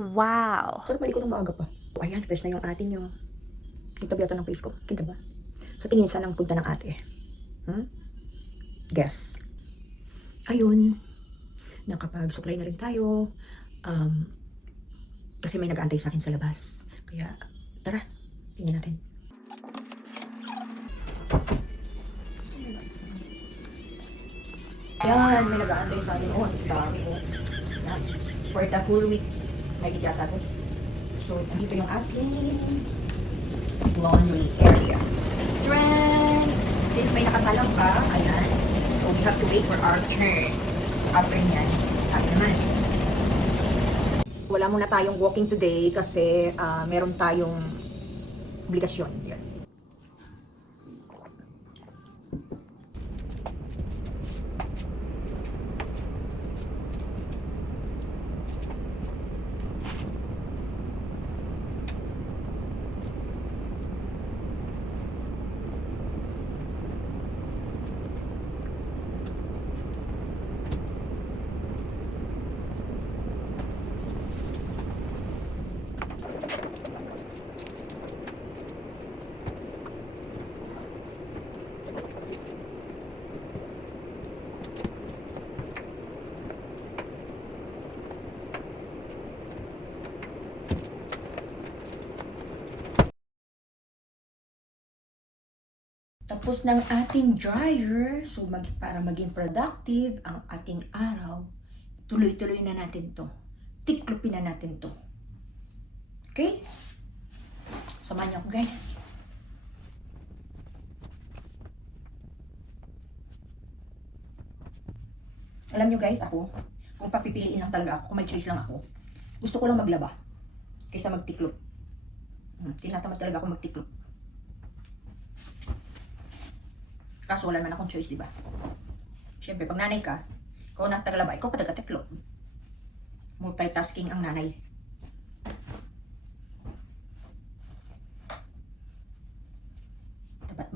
Wow! Sarap malikot ng maaga pa. So, ayan, first na yung atin yung tabi yata ng face ko. Kita ba? Sa tingin saan ang punta ng ate? Guess. Ayun. Nakapag-suklay na rin tayo. Kasi may nag-aantay sa akin sa labas. Kaya, tara. Tingnan natin. Yan, may nag-aantay sa akin. Oh, ang dami oh. Yan. For the whole week. May yata to. So, dito yung ating laundry area. Trend! Since may nakasalang pa, ayan. So, we have to wait for our turn. After nyan, tayo naman. Wala muna tayong walking today kasi meron tayong obligasyon. Yan. Tapos ng ating dryer, so para maging productive ang ating araw, tuloy-tuloy na natin to. Tiklopin na natin to. Okay? Samahan niyo ako, guys. Alam niyo guys, ako, kung papipiliin lang talaga ako, kung may choice lang ako, gusto ko lang maglaba kaysa magtiklop. Tinatamad talaga ako magtiklop. Kaso wala naman akong choice, di ba? Siyempre, pag nanay ka, ikaw na taglaba, ikaw pa taga-tiklop. Multitasking ang nanay. Dapat,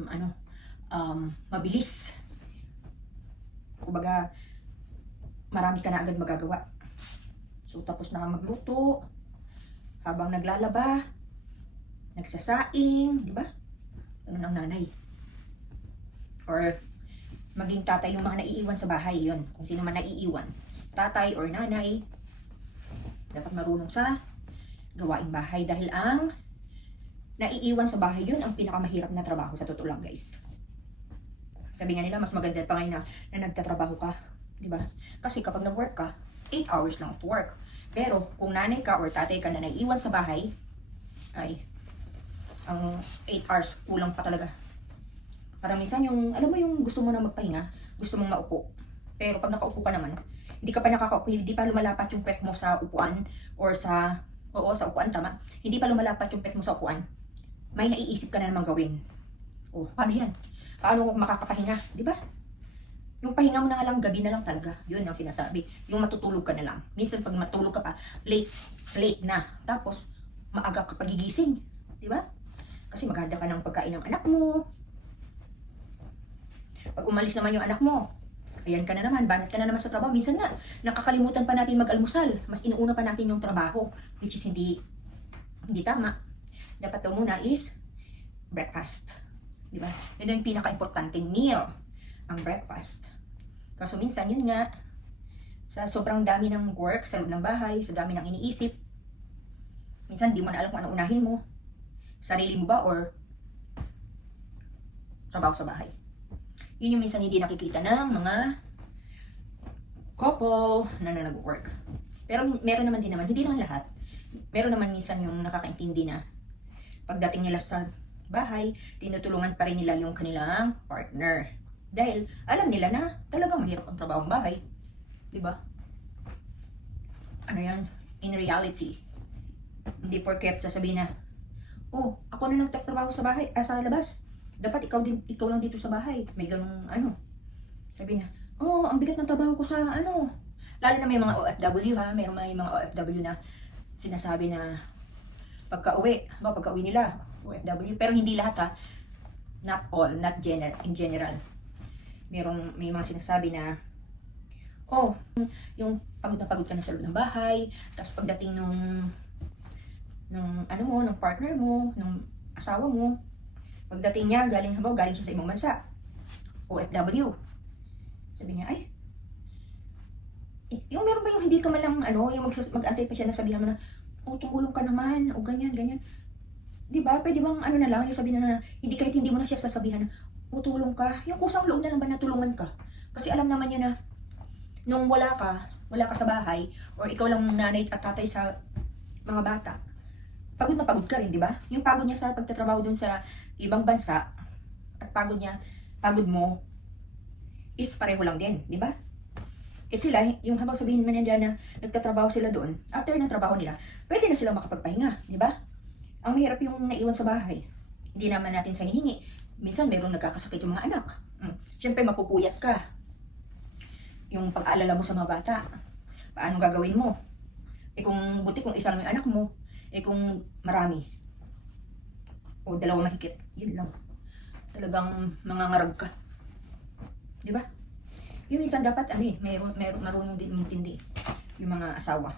mabilis. Kumbaga, marami ka na agad magagawa. So, tapos na magluto, habang naglalaba, nagsasaing, di ba? Ano ng nanay? Or maging tatay yung mga naiiwan sa bahay, yun. Kung sino man naiiwan, tatay or nanay, dapat marunong sa gawaing bahay dahil ang naiiwan sa bahay, yun ang pinakamahirap na trabaho sa totoo lang, guys. Sabi nga nila, mas maganda pa ngayon na nagtatrabaho ka, di ba? Kasi kapag nag-work ka, 8 hours lang of work. Pero kung nanay ka or tatay ka na naiiwan sa bahay, ay ang 8 hours kulang pa talaga. Parang minsan yung, alam mo yung gusto mo na magpahinga, gusto mong maupo. Pero pag nakaupo ka naman, hindi ka pa nakakaupo, hindi pa lumalapat yung pet mo sa upuan or sa upuan, tama? Hindi pa lumalapat yung pet mo sa upuan. May naiisip ka na naman gawin. Oh, paano yan? Paano kung makakapahinga? Di ba? Yung pahinga mo na lang, gabi na lang talaga. Yun ang sinasabi. Yung matutulog ka na lang. Minsan pag matulog ka pa, late na. Tapos, maaga ka pagigising. Di ba? Kasi maghanda ka ng pagkain ng anak mo. Pag umalis naman yung anak mo, ayan ka na naman, banat ka na naman sa trabaho. Minsan nga, nakakalimutan pa natin mag-almusal. Mas inuuna pa natin yung trabaho, which is hindi tama. Dapat daw muna is breakfast. Di ba? Yun yung pinaka-importanting meal, ang breakfast. Kaso minsan yun nga, sa sobrang dami ng work sa loob ng bahay, sa dami ng iniisip, minsan di mo na alam kung ano unahin mo. Sarili mo ba or trabaho sa bahay. Yun yung minsan hindi nakikita ng mga couple na nag-work. Pero meron naman din naman, hindi naman lahat. Meron naman minsan yung nakakaintindi na pagdating nila sa bahay, tinutulungan pa rin nila yung kanilang partner. Dahil alam nila na talagang mahirap ang trabaho ng bahay. Diba? Ano yan? In reality. Hindi porket sasabihin na, oh, ako na nagtatrabaho sa bahay, sa labas. Dapat ikaw lang dito sa bahay. May ganung sabi na, oh, ang bigat ng trabaho ko sa Lalo na may mga OFW ha, may mga OFW na sinasabi na pagka-uwi nila, OFW, pero hindi lahat ha. Not all, in general. May mga sinasabi na Oh, yung pagod na pagod ka na sa loob ng bahay, tapos pagdating nung ano mo, nung partner mo, nung asawa mo, pagdating niya, galing siya sa ibang bansa, OFW. Sabi niya, ay, yung meron ba yung hindi ka malang, yung mag-antay pa siya na sabihan mo na, oh, tumulong ka naman, o ganyan, ganyan. Di ba? Pwede bang ano na lang, yung sabihin na, hindi kahit hindi mo na siya sasabihan na, oh, tulong ka. Yung kusang loob na lang ba na tulungan ka? Kasi alam naman niya na, nung wala ka sa bahay, or ikaw lang nanay at tatay sa mga bata, pagod na pagod ka rin, di ba? Yung pagod niya sa pagtatrabaho dun sa ibang bansa, at pagod mo, is pareho lang din, di ba? Eh sila, yung habang sabihin man niya na nagtatrabaho sila doon, after ng trabaho nila, pwede na sila makapagpahinga, di ba? Ang mahirap yung naiwan sa bahay. Hindi naman natin sa hiningi. Minsan, mayroong nagkakasakit yung mga anak. Siyempre, mapupuyat ka. Yung pag-aalala mo sa mga bata, paano gagawin mo? Eh kung buti kung isa lang yung anak mo, eh kung marami, o dalawa mahigit, yun lang. Talagang mangangarag ka. Di ba? Yung minsan dapat, marunong din intindi yung mga asawa.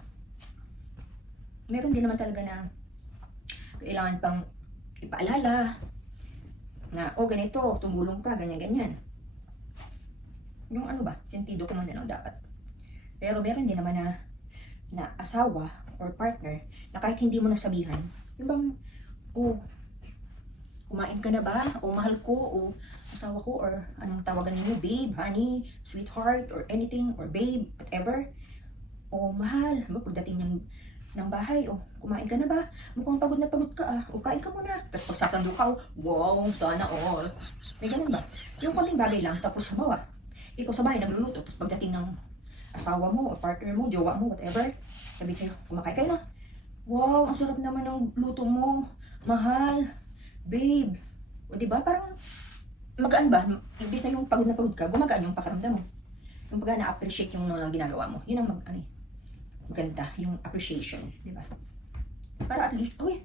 Meron din naman talaga na kailangan pang ipaalala na, oh ganito, tumulong ka, ganyan-ganyan. Yung sentido ko man na lang dapat. Pero meron din naman na asawa or partner na kahit hindi mo nasabihan, yung bang, oh, kumain ka na ba? O mahal ko, o asawa ko, or anong tawagan niyo, babe, honey, sweetheart, or anything, or babe, whatever. O mahal, pagdating ng bahay, o kumain ka na ba? Mukhang pagod na pagod ka o kain ka muna. Tapos pagsasando ka, wow, sana all. May ganun ba? Yung konting bagay lang, tapos habawa, ikaw sa bahay nagluluto, tapos pagdating ng asawa mo, o partner mo, jowa mo, whatever, sabi sa'yo, kumakain ka na. Wow, ang sarap naman ng luto mo, mahal, babe. O diba, parang magaan ba? Imbis na yung pagod na pagod ka, gumagaan yung pakiramdam mo. Yung pagka na-appreciate yung ginagawa mo. Yun ang maganda, yung appreciation, di ba? Para at least, uy,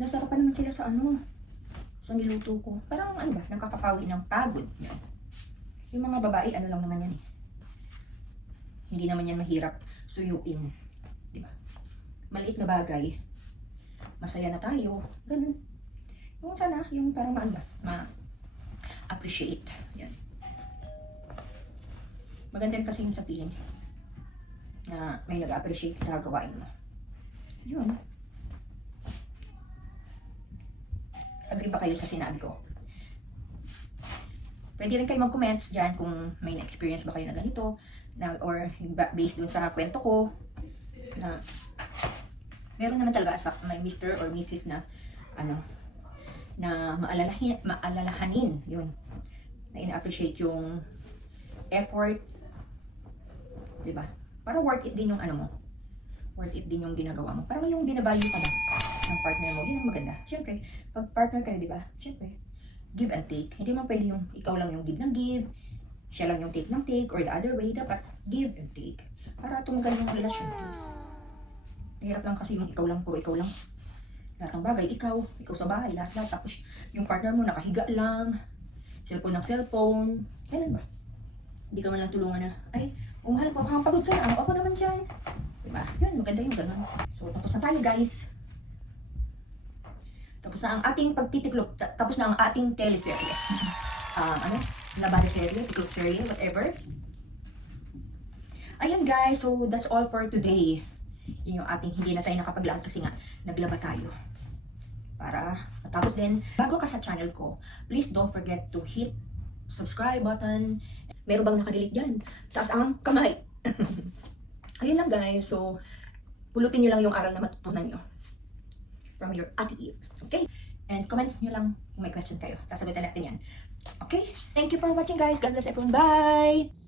nasarapan naman sila sa niluto ko. Parang nakakapawi ng pagod. Yan. Yung mga babae, lang naman yan eh. Hindi naman yan mahirap suyuin. Di ba? Maliit na bagay, masaya na tayo. Ganun. Yung sana, yung parang ma-appreciate. Yan. Maganda rin kasi yung sa feeling na may nag-appreciate sa gawain mo. Yun. Agree ba kayo sa sinabi ko? Pwede rin kayo mag-comments dyan kung may na-experience ba kayo na ganito, or based dun sa kwento ko, na meron naman talaga may Mr. or Mrs. na na maalalahanin yun, na ina-appreciate yung effort, di ba? Para worth it din yung worth it din yung ginagawa mo. Parang yung binavalue ka na ng partner mo, yun ang maganda. Siyempre, pag partner kayo, di ba? Siyempre, give and take. Hindi man pwede yung ikaw lang yung give ng give, siya lang yung take ng take, or the other way. Dapat give and take. Para tumagal yung relasyon. Mahirap lang kasi yung ikaw lang, puro ikaw lang. Lahat ng bagay, ikaw sa bahay, lahat. Tapos yung partner mo nakahiga lang, cellphone ng cellphone. Kailan ba? Hindi ka man lang tulungan na, ay, mahal ko, pagod ka na, ako naman dyan. Diba? Yun, maganda yung gano'n. So, tapos na tayo guys. Tapos na ang ating pagtitiklop, tapos na ang ating teleserye. Labari serye, tiklop serye, whatever. Ayun guys, so that's all for today. Yun yung ating hindi na tayo nakapaglaan kasi nga naglaba tayo. Para matapos din, bago ka sa channel ko, please don't forget to hit subscribe button. Meron bang nakadelete dyan? Taas ang kamay. Ayun lang guys, so pulutin nyo lang yung aral na matutunan nyo from your Ate Eve. Okay? And comments nyo lang kung may question kayo. Sasagutin natin yan. Okay? Thank you for watching guys. God bless everyone. Bye!